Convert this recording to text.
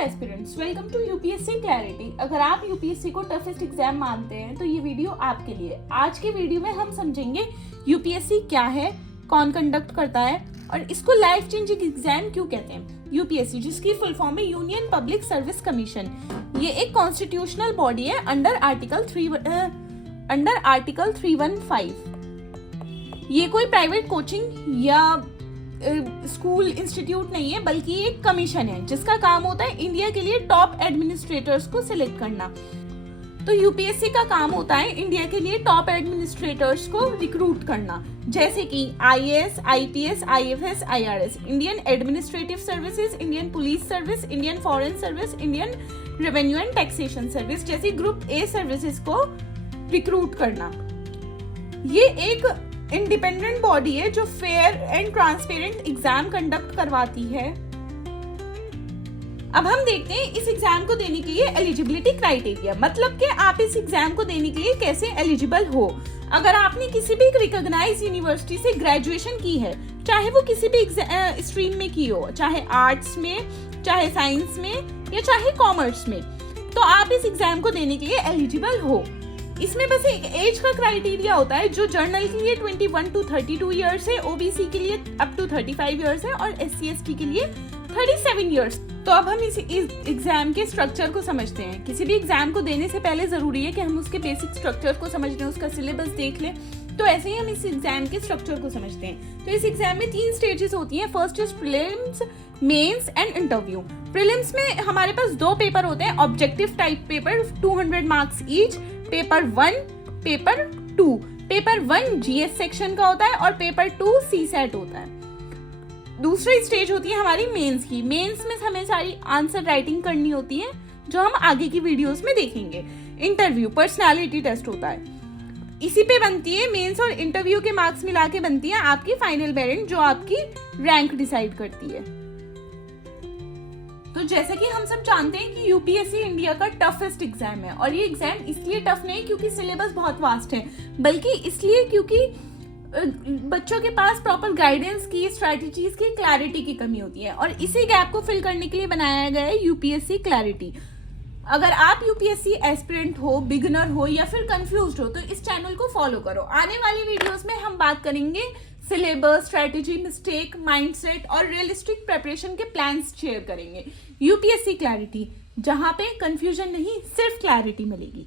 Aspirants, welcome to UPSC clarity. अगर आप UPSC को टफेस्ट एग्जाम मानते हैं तो ये वीडियो आपके लिए। आज के वीडियो में हम समझेंगे यूपीएससी क्या है, कौन कंडक्ट करता है और इसको लाइफ चेंजिंग एग्जाम क्यों कहते हैं। यूपीएससी, जिसकी फुल फॉर्म है यूनियन पब्लिक सर्विस कमीशन, ये एक कॉन्स्टिट्यूशनल बॉडी है अंडर आर्टिकल 315। ये कोई प्राइवेट कोचिंग या स्कूल इंस्टीट्यूट नहीं है, बल्कि एक कमीशन है जिसका काम होता है इंडिया के लिए टॉप एडमिनिस्ट्रेटर्स को सिलेक्ट करना। तो यूपीएससी का काम होता है इंडिया के लिए टॉप एडमिनिस्ट्रेटर्स को रिक्रूट करना, जैसे कि IAS, IPS, IFS, IRS, Indian administrative services, Indian police service, Indian foreign service, Indian revenue and taxation service जैसी ग्रुप ए सर्विसेज को रिक्रूट करना। ये एक इंडिपेंडेंट बॉडी है जो fair and transparent exam conduct करवाती है। अब हम देखते हैं इस एग्जाम को देने के लिए एलिजिबिलिटी क्राइटेरिया, मतलब कि आप इस एग्जाम को देने के लिए कैसे एलिजिबल हो। अगर आपने किसी भी रिकॉग्नाइज्ड यूनिवर्सिटी से ग्रेजुएशन की है, चाहे वो किसी भी स्ट्रीम में की हो, चाहे आर्ट्स में, चाहे साइंस में या चाहे कॉमर्स में, तो आप इस एग्जाम को देने के लिए एलिजिबल हो। इसमें बस एक एज का क्राइटेरिया होता है, जो जनरल के लिए 21 to 32 इयर्स है, ओबीसी के लिए अप टू 35 इयर्स है और SC/ST के लिए 37 इयर्स। तो अब हम इस एग्जाम के स्ट्रक्चर को समझते हैं। किसी भी एग्जाम को देने से पहले जरूरी है कि हम उसके बेसिक स्ट्रक्चर को समझ लें, उसका सिलेबस देख लें। तो ऐसे ही हम इस एग्जाम के स्ट्रक्चर को समझते हैं। तो इस एग्जाम में 3 स्टेजेस होती हैं। First is prelims, mains and interview. Prelims में हमारे पास 2 पेपर होते हैं, objective type paper 200 marks each, paper 1, paper 2। Paper 1 GS section का होता है और पेपर 2 सीसैट होता है। दूसरी स्टेज होती है हमारी मेंस की। मेंस में हमें सारी आंसर राइटिंग करनी होती है, जो हम आगे की वीडियोस में देखेंगे। इंटरव्यू पर्सनालिटी टेस्ट होता है, इसी पे बनती है मेंस और इंटरव्यू के मार्क्स मिला के बनती है आपकी फाइनल मेरिट, जो आपकी रैंक डिसाइड करती है। तो जैसे कि हम सब जानते हैं कि यूपीएससी इंडिया का टफेस्ट एग्जाम है, और ये एग्जाम इसलिए टफ नहीं क्योंकि सिलेबस बहुत वास्ट है, बल्कि इसलिए क्योंकि बच्चों के पास प्रॉपर गाइडेंस की, स्ट्रेटजीज की, क्लैरिटी की कमी होती है, और इसी गैप को फिल करने के लिए बनाया गया है यूपीएससी क्लैरिटी। अगर आप यूपीएससी एस्पिरेंट हो, बिगिनर हो या फिर कंफ्यूज्ड हो, तो इस चैनल को फॉलो करो। आने वाली वीडियोस में हम बात करेंगे सिलेबस, स्ट्रेटजी, मिस्टेक, माइंडसेट और रियलिस्टिक प्रिपरेशन के प्लान्स शेयर करेंगे। यूपीएससी क्लैरिटी, जहां पे कंफ्यूजन नहीं, सिर्फ क्लैरिटी मिलेगी।